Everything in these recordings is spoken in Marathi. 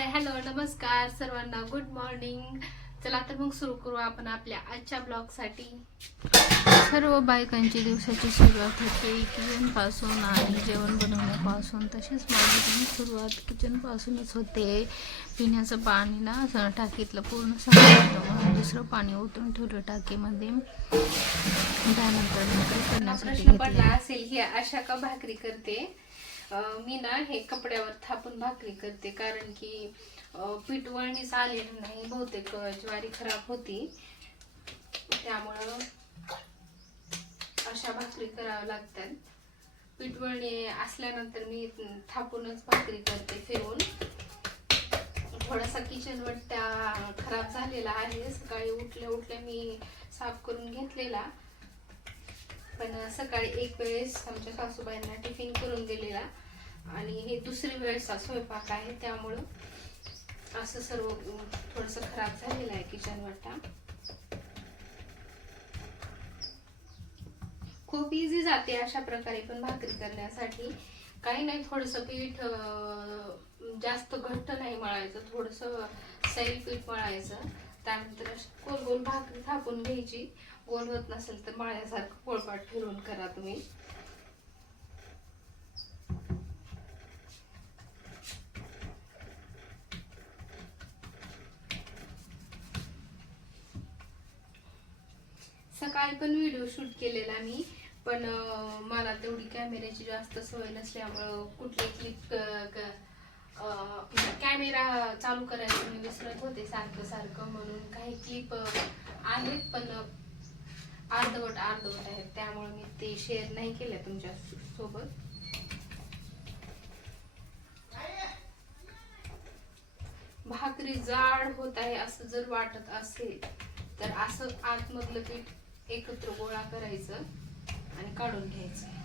हाय हॅलो नमस्कार सर्वांना, गुड मॉर्निंग. चला तर मग सुरू करू आपण आपल्या आजच्या ब्लॉगसाठी. सर्व बायकांची दिवसाची सुरुवात होते किचनपासून आणि जेवण बनवण्यापासून. तसेच माझी पण सुरुवात किचनपासूनच होते. पिण्याचं पाणी ना टाकीतलं पूर्ण संपलं म्हणून दुसरं पाणी ओतून ठेवलं टाकीमध्ये. त्यानंतर भाकरी करण्यासाठी घेतली असेल ही अशा का भाकरी करते मी ना, हे कपड्यावर थापून भाकरी करते कारण की पीठ वळणीच आलेलं नाही, बहुतेक ज्वारी खराब होती, त्यामुळं अशा भाकरी कराव्या लागतात. पीठ वळणी असल्यानंतर मी थापूनच भाकरी करते फिरवून. थोडासा किचन वट्टा खराब झालेला आहे, सकाळी उठल्या मी साफ करून घेतलेला, पण सकाळी एक वेळेस आमच्या सासूबाईंना टिफिन करून गेलेला आणि हे दुसरी वेळेस स्वयंपाक आहे, त्यामुळं असं सर्व थोडंसं खराब झालेलं आहे किचन वाटा. खूप इझी जाते अशा प्रकारे पण भाकरी करण्यासाठी. काही नाही, थोडंसं पीठ जास्त घट्ट नाही मळायचं, थोडंसं सैल पीठ मळायचं. त्यानंतर गोल गोल भाकरी थापून घ्यायची. गोल होत नसेल तर मळ्यासारखं पोळपाट फिरवून करा तुम्ही. सकाळी पण व्हिडिओ शूट केलेला मी, पण मला तेवढी कॅमेऱ्याची जास्त सवय नसल्यामुळं कुठली क्लिप कॅमेरा चालू करायला मी विसरत होते सारखं, म्हणून काही क्लिप आहेत पण अर्धवट आहेत, त्यामुळे मी ते शेअर नाही केल्या तुमच्या सोबत. भाकरी जाड होत आहे असं जर वाटत असेल तर असं आतमधलं पीठ एकत्र गोळा करायचं आणि काढून घ्यायचं.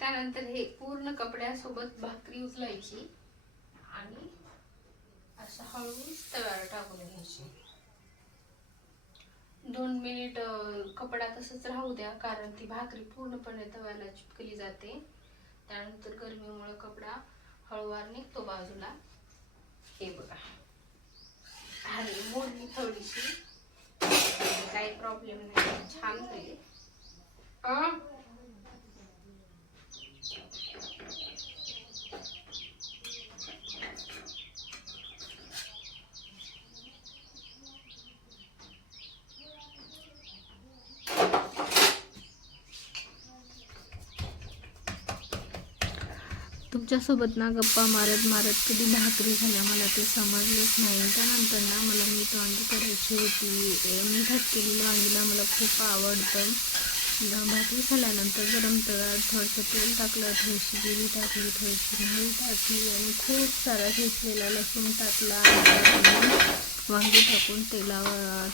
त्यानंतर हे पूर्ण कपड्यासोबत भाकरी उचलायची आणि असं हळू तव्यावर टाकून घ्यायची. 2 मिनिट कपडा तसंच राहू द्या, कारण ती भाकरी पूर्णपणे तव्याला चिपकली जाते. त्यानंतर गरमीमुळे कपडा हळूवार निघतो बाजूला. हे बघा, आणि मोडली थोडीशी, काही प्रॉब्लेम नाही, छान झाली. तुमच्यासोबत ना गप्पा मारत कधी भाकरी झाल्या मला ते समजलेच नाही. त्यानंतर ना मला मीठ वांगी करायची होती. मिठात केलेलं वांगीला मला खूप आवडतं. भाकरी झाल्यानंतर गरम तव्यात थोडंसं तेल टाकलं, थोडीशी जिरी टाकली, थोडीशी मोहरी टाकली आणि खूप सारा घेतलेला लसूण टाकला. वांगी टाकून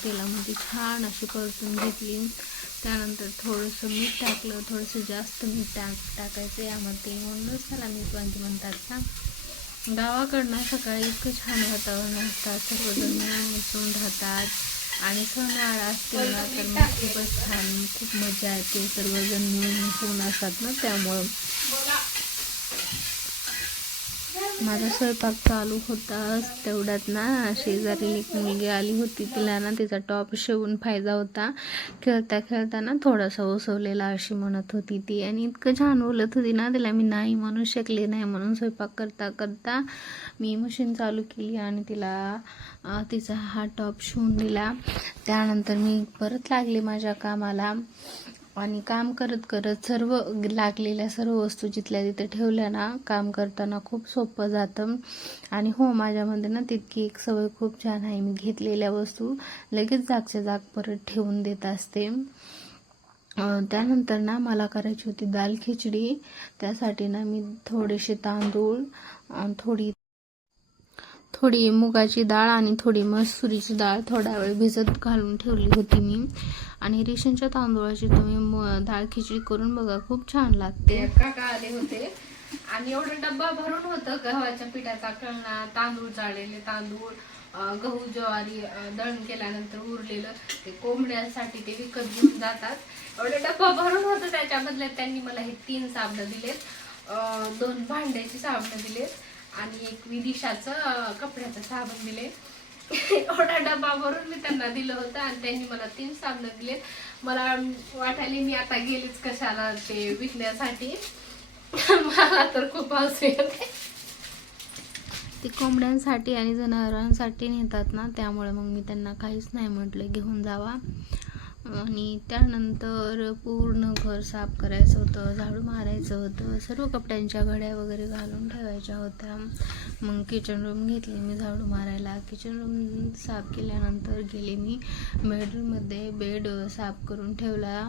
तेलामध्ये छान अशी परतून घेतली. त्यानंतर थोडंसं मीठ टाकलं, थोडंसं जास्त मीठ टाकायचं यामध्ये, म्हणूनच त्याला मीठ वांगी म्हणतात ना. गावाकडनं सकाळी इतकं छान वातावरण असतात, सर्वजण मिळून मिसळून राहतात आणि सणवार असतील ना तर मग खूपच छान, खूप मजा येते. सर्वजण मिळून मिसळून असतात ना, त्यामुळं माझा स्वयंपाक चालू होता. तेवढ्यात ना शेजारी एक मुलगी आली होती, तिला ना तिचा टॉप शिवून फायदा होता. खेळता ना थोडासा उसवलेला अशी म्हणत होती ती, आणि इतकं छान बोलत होती ना, तिला मी नाही म्हणू शकले नाही. म्हणून स्वयंपाक करता मी मशीन चालू केली आणि तिला तिचा हा टॉप शिवून दिला. त्यानंतर मी परत लागले माझ्या कामाला आणि काम करत सर्व लागलेल्या सर्व वस्तू जिथल्या तिथे ठेवल्या ना, काम करताना खूप सोपं जातं. आणि हो, माझ्यामध्ये ना तितकी एक सवय खूप छान आहे, मी घेतलेल्या वस्तू लगेच जागच्या जाग परत ठेवून देत असते. त्यानंतर ना मला करायची होती दाल खिचडी. त्यासाठी ना मी थोडेसे तांदूळ, थोडी मुगाची डाळ आणि थोडी मसुरीची डाळ थोडा वेळ भिजत घालून ठेवली होती मी. आणि रेशनच्या तांदूळाची तुम्ही डाळ खिचडी करून बघा, खूप छान लागते. काका आले होते आणि एवढा डब्बा भरून होतं गव्हाच्या पिठाचा कळणा, तांदूळ चाळलेले तांदूळ, गहू ज्वारी दळण केल्यानंतर उरलेलं ते कोंबड्यांसाठी ते विकत घेऊन जातात. एवढा डब्बा भरून होतं. त्याच्या बदल्यात त्यांनी मला हे 3 साबणं दिलेत, 2 भांड्याची साबणं दिलेत आणि एक विदिशाचं कपड्याचं साबण दिले. एवढा डब्बा भरून मी त्यांना दिलं होतं आणि त्यांनी मला 3 साबणं दिले. मला वाटायले मी आता गेलीच कशाला ते विकण्यासाठी. मला तर खूप हसू येते. ते कोंबड्यांसाठी आणि जनावरांसाठी नेतात ना, त्यामुळे मग मी त्यांना काहीच नाही म्हटलं, घेऊन जावा. आणि त्यानंतर पूर्ण घर साफ करायचं होतं, झाडू मारायचं होतं, सर्व कपड्यांच्या घड्या वगैरे घालून ठेवायच्या होत्या. मग किचन रूम घेतली मी झाडू मारायला. किचन रूम साफ केल्यानंतर गेले मी बेडरूममध्ये. बेड साफ करून ठेवला.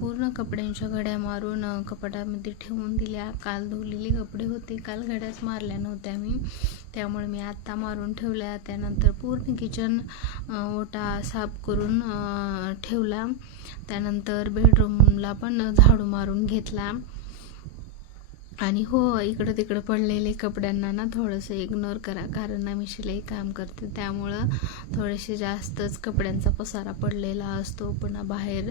पूर्ण कपड्यांच्या घड्या मारून कपाटामध्ये ठेवून दिल्या. काल धुलेले कपडे होते, काल घड्याच मारल्या नव्हत्या मी, त्यामुळे मी आत्ता मारून ठेवल्या. त्यानंतर पूर्ण किचन ओटा साफ करून ठेवला. त्यानंतर बेडरूमला पण झाडू मारून घेतला. आणि हो, इकडं तिकडं पडलेले कपड्यांना ना थोडंसं इग्नोर करा, कारण ना मी शिलाई काम करते, त्यामुळं थोडेसे जास्तच कपड्यांचा पसारा पडलेला असतो. पुन्हा बाहेर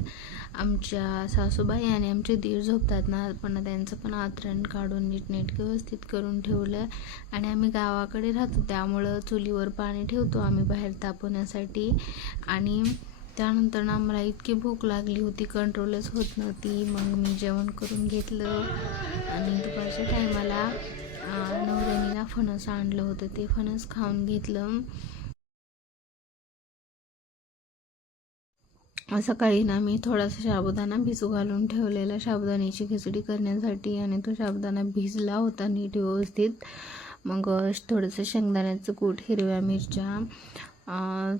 आमच्या सासूबाई आणि आमचे दीर झोपतात ना, पुन्हा त्यांचं पण आतरण काढून नीटनेटके व्यवस्थित करून ठेवलं. आणि आम्ही गावाकडे राहतो, त्यामुळं चुलीवर पाणी ठेवतो आम्ही बाहेर तापवण्यासाठी. आणि त्यानंतर ना मला इतकी भूक लागली होती, कंट्रोलच होत नव्हती. मग मी जेवण करून घेतलं आणि दुपारच्या टायमाला नवऱ्याने ना फणस आणलं होतं, ते फणस खाऊन घेतलं. सकाळी ना मी थोडासा साबुदाणा भिजू घालून ठेवलेला साबुदाण्याची खिचडी करण्यासाठी, आणि तो साबुदाणा भिजला होता नीट व्यवस्थित. मग थोडंसं शेंगदाण्याचं कूट, हिरव्या मिरच्या,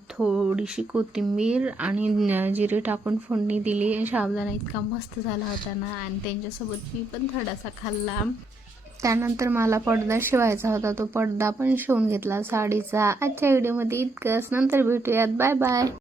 थोडीशी कोथिंबीर आणि जिरे टाकून फोडणी दिली. साबुदाणा इतका मस्त झाला होता ना, आणि त्यांच्यासोबत मी पण थोडासा खाल्ला. त्यानंतर मला पडदा शिवायचा होता, तो पडदा पण शिवून घेतला साडीचा. आजच्या व्हिडिओमध्ये इतकंच. नंतर भेटूयात. Bye bye.